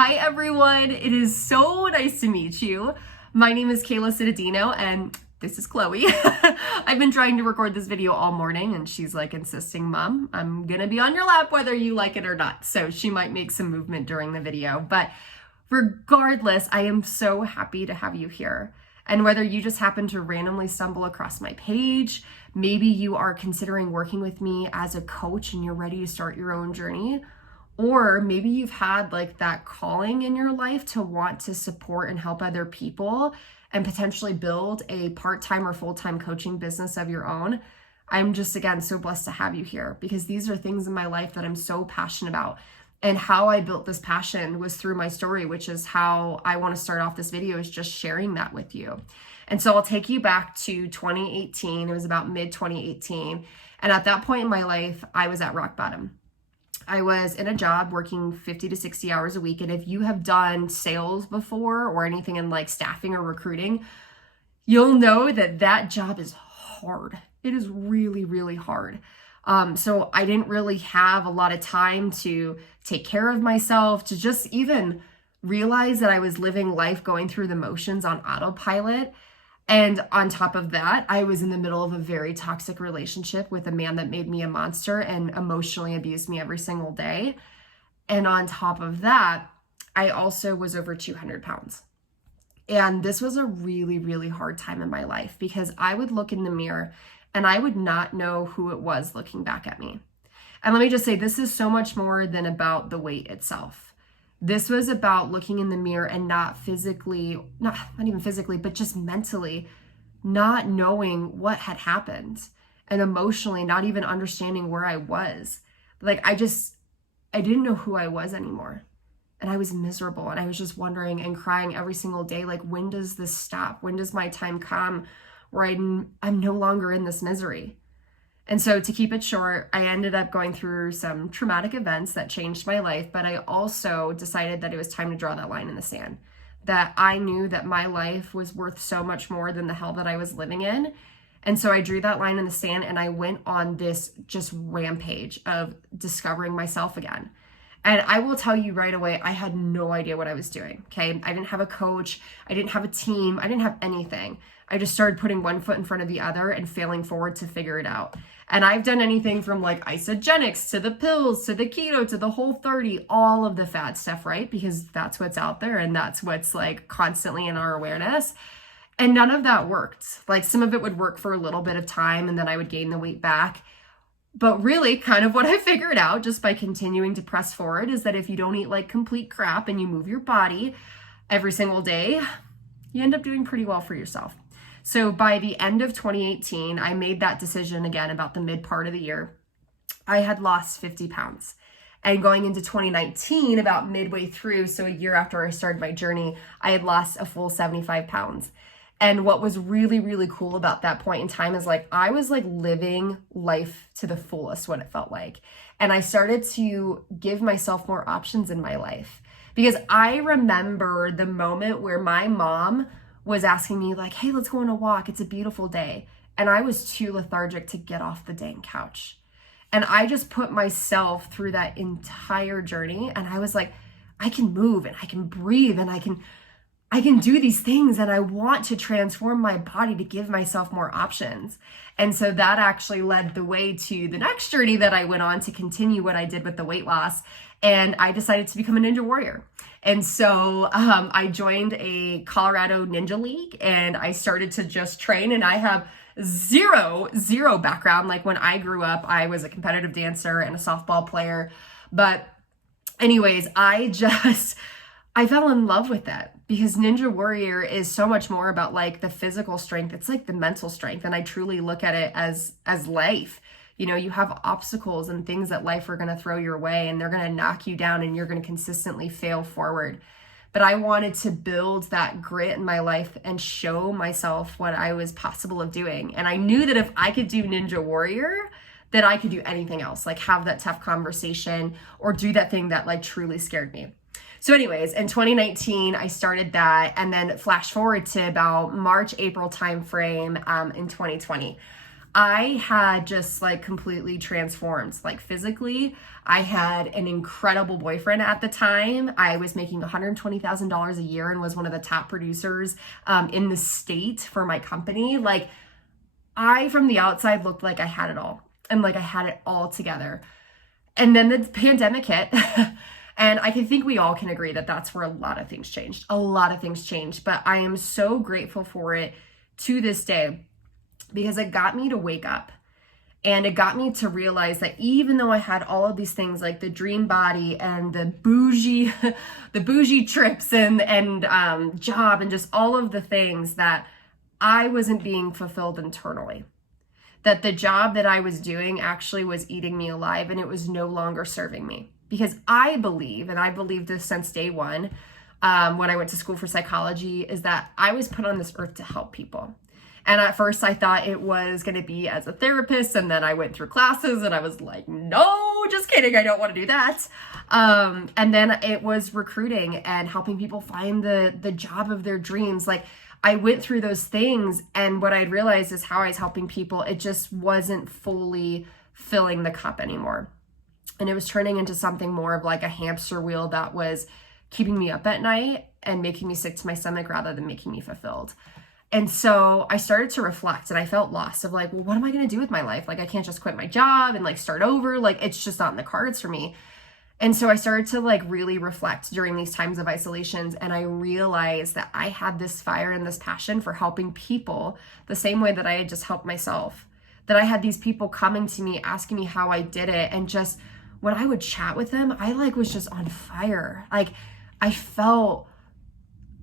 Hi everyone, it is so nice to meet you. My name is Kayla Cittadino and this is Chloe. I've been trying to record this video all morning and she's like insisting, Mom, I'm gonna be on your lap whether you like it or not. So she might make some movement during the video, but regardless, I am so happy to have you here. And whether you just happen to randomly stumble across my page, maybe you are considering working with me as a coach and you're ready to start your own journey, or maybe you've had like that calling in your life to want to support and help other people and potentially build a part-time or full-time coaching business of your own. I'm just, again, so blessed to have you here because these are things in my life that I'm so passionate about. And how I built this passion was through my story, which is how I want to start off this video, is just sharing that with you. And so I'll take you back to 2018. It was about mid-2018. And at that point in my life, I was at rock bottom. I was in a job working 50 to 60 hours a week. And if you have done sales before or anything in like staffing or recruiting, you'll know that that job is hard. It is really, really hard. So I didn't really have a lot of time to take care of myself, to just even realize that I was living life going through the motions on autopilot. And on top of that, I was in the middle of a very toxic relationship with a man that made me a monster and emotionally abused me every single day. And on top of that, I also was over 200 pounds. And this was a really, really hard time in my life because I would look in the mirror and I would not know who it was looking back at me. And let me just say, this is so much more than about the weight itself. This was about looking in the mirror and not even physically, but just mentally not knowing what had happened and emotionally not even understanding where I was. Like I didn't know who I was anymore. And I was miserable and I was just wondering and crying every single day, like, when does this stop? When does my time come where I'm no longer in this misery? And so to keep it short, I ended up going through some traumatic events that changed my life, but I also decided that it was time to draw that line in the sand, that I knew that my life was worth so much more than the hell that I was living in. And so I drew that line in the sand and I went on this just rampage of discovering myself again. And I will tell you right away, I had no idea what I was doing, okay? I didn't have a coach. I didn't have a team. I didn't have anything. I just started putting one foot in front of the other and failing forward to figure it out. And I've done anything from like isogenics to the pills to the keto to the Whole30, all of the fad stuff, right? Because that's what's out there and that's what's like constantly in our awareness. And none of that worked. Like some of it would work for a little bit of time and then I would gain the weight back. But really kind of what I figured out just by continuing to press forward is that if you don't eat like complete crap and you move your body every single day, you end up doing pretty well for yourself. So by the end of 2018, I made that decision again about the mid part of the year. I had lost 50 pounds. And going into 2019, about midway through, so a year after I started my journey, I had lost a full 75 pounds. And what was really, really cool about that point in time is like, I was like living life to the fullest, what it felt like. And I started to give myself more options in my life because I remember the moment where my mom was asking me like, hey, let's go on a walk. It's a beautiful day. And I was too lethargic to get off the dang couch. And I just put myself through that entire journey. And I was like, I can move and I can breathe and I can do these things and I want to transform my body to give myself more options. And so that actually led the way to the next journey that I went on to continue what I did with the weight loss. And I decided to become a Ninja Warrior. And so I joined a Colorado Ninja League and I started to just train, and I have zero background. Like when I grew up, I was a competitive dancer and a softball player. But anyways, I fell in love with that because Ninja Warrior is so much more about like the physical strength. It's like the mental strength. And I truly look at it as life. You know, you have obstacles and things that life are going to throw your way and they're going to knock you down and you're going to consistently fail forward. But I wanted to build that grit in my life and show myself what I was possible of doing. And I knew that if I could do Ninja Warrior, that I could do anything else, like have that tough conversation or do that thing that like truly scared me. So anyways, in 2019, I started that, and then flash forward to about March, April timeframe in 2020. I had just like completely transformed, like physically. I had an incredible boyfriend at the time. I was making $120,000 a year and was one of the top producers in the state for my company. Like, I, from the outside, looked like I had it all and like I had it all together. And then the pandemic hit. And I think we all can agree that that's where a lot of things changed. A lot of things changed. But I am so grateful for it to this day, because it got me to wake up, and it got me to realize that even though I had all of these things like the dream body and the bougie the bougie trips and job and just all of the things, that I wasn't being fulfilled internally, that the job that I was doing actually was eating me alive, and it was no longer serving me. Because I believe, and I believed this since day one, when I went to school for psychology, is that I was put on this earth to help people. And at first I thought it was going to be as a therapist. And then I went through classes and I was like, no, just kidding. I don't want to do that. And then it was recruiting and helping people find the job of their dreams. Like, I went through those things, and what I'd realized is how I was helping people, it just wasn't fully filling the cup anymore. And it was turning into something more of like a hamster wheel that was keeping me up at night and making me sick to my stomach rather than making me fulfilled. And so I started to reflect, and I felt lost of like, well, what am I going to do with my life? Like, I can't just quit my job and like start over. Like, it's just not in the cards for me. And so I started to like really reflect during these times of isolations. And I realized that I had this fire and this passion for helping people the same way that I had just helped myself. That I had these people coming to me, asking me how I did it. And just when I would chat with them, I like was just on fire. Like, I felt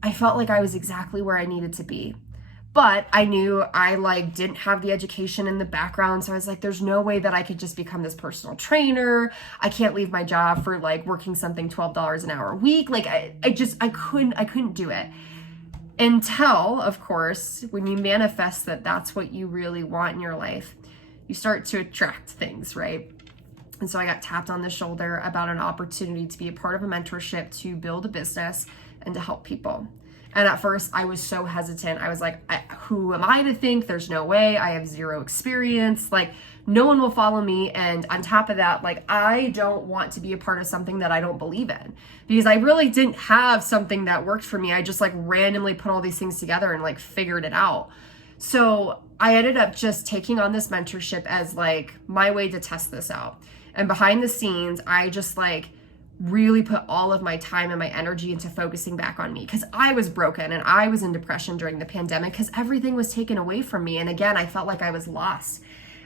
like I was exactly where I needed to be. But I knew I like didn't have the education in the background. So I was like, there's no way that I could just become this personal trainer. I can't leave my job for like working something $12 an hour a week. Like, I couldn't do it. Until, of course, when you manifest that that's what you really want in your life, you start to attract things, right? And so I got tapped on the shoulder about an opportunity to be a part of a mentorship to build a business and to help people. And at first I was so hesitant. I was like, who am I to think? There's no way. I have zero experience. Like, no one will follow me. And on top of that, like, I don't want to be a part of something that I don't believe in, because I really didn't have something that worked for me. I just like randomly put all these things together and like figured it out. So I ended up just taking on this mentorship as like my way to test this out. And behind the scenes, I just like really put all of my time and my energy into focusing back on me, because I was broken and I was in depression during the pandemic because everything was taken away from me. And again, I felt like I was lost.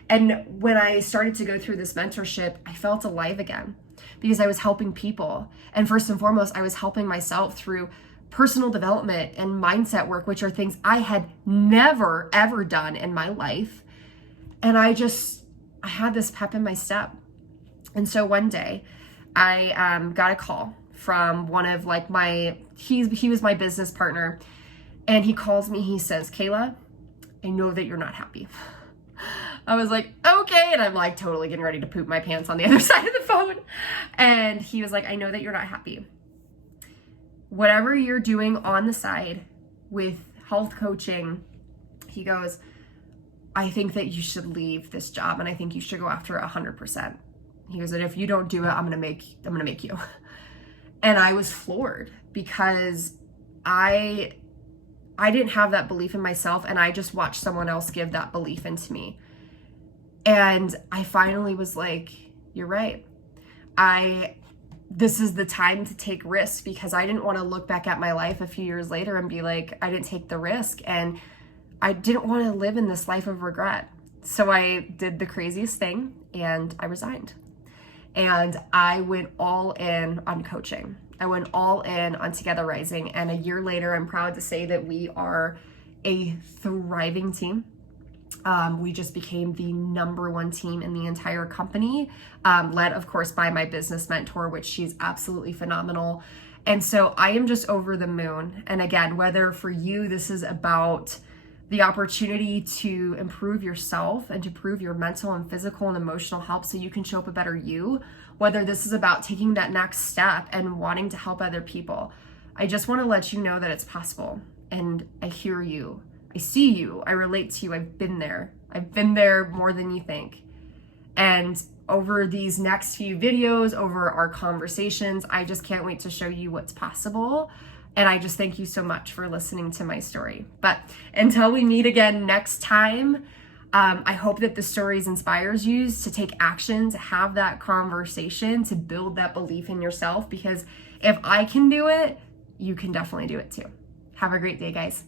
And when I started to go through this mentorship, I felt alive again, because I was helping people. And first and foremost, I was helping myself through personal development and mindset work, which are things I had never, ever done in my life. And I had this pep in my step. And so one day I got a call from one of like he was my business partner, and he calls me, he says, Kayla, I know that you're not happy. I was like, okay. And I'm like totally getting ready to poop my pants on the other side of the phone. And he was like, I know that you're not happy. Whatever you're doing on the side with health coaching, he goes, I think that you should leave this job, and I think you should go after 100%. He goes, and if you don't do it, I'm gonna make you. And I was floored, because I didn't have that belief in myself, and I just watched someone else give that belief into me. And I finally was like, you're right. This is the time to take risks, because I didn't want to look back at my life a few years later and be like, I didn't take the risk, and I didn't want to live in this life of regret. So I did the craziest thing, and I resigned. And I went all in on coaching. I went all in on Together Rising. And a year later, I'm proud to say that we are a thriving team. We just became the #1 team in the entire company, led, of course, by my business mentor, which she's absolutely phenomenal. And so I am just over the moon. And again, whether for you, this is about the opportunity to improve yourself and to improve your mental and physical and emotional health so you can show up a better you, whether this is about taking that next step and wanting to help other people, I just want to let you know that it's possible. And I hear you. I see you. I relate to you. I've been there. I've been there more than you think. And over these next few videos, over our conversations, I just can't wait to show you what's possible. And I just thank you so much for listening to my story. But until we meet again next time, I hope that the stories inspires you to take action, to have that conversation, to build that belief in yourself. Because if I can do it, you can definitely do it too. Have a great day, guys.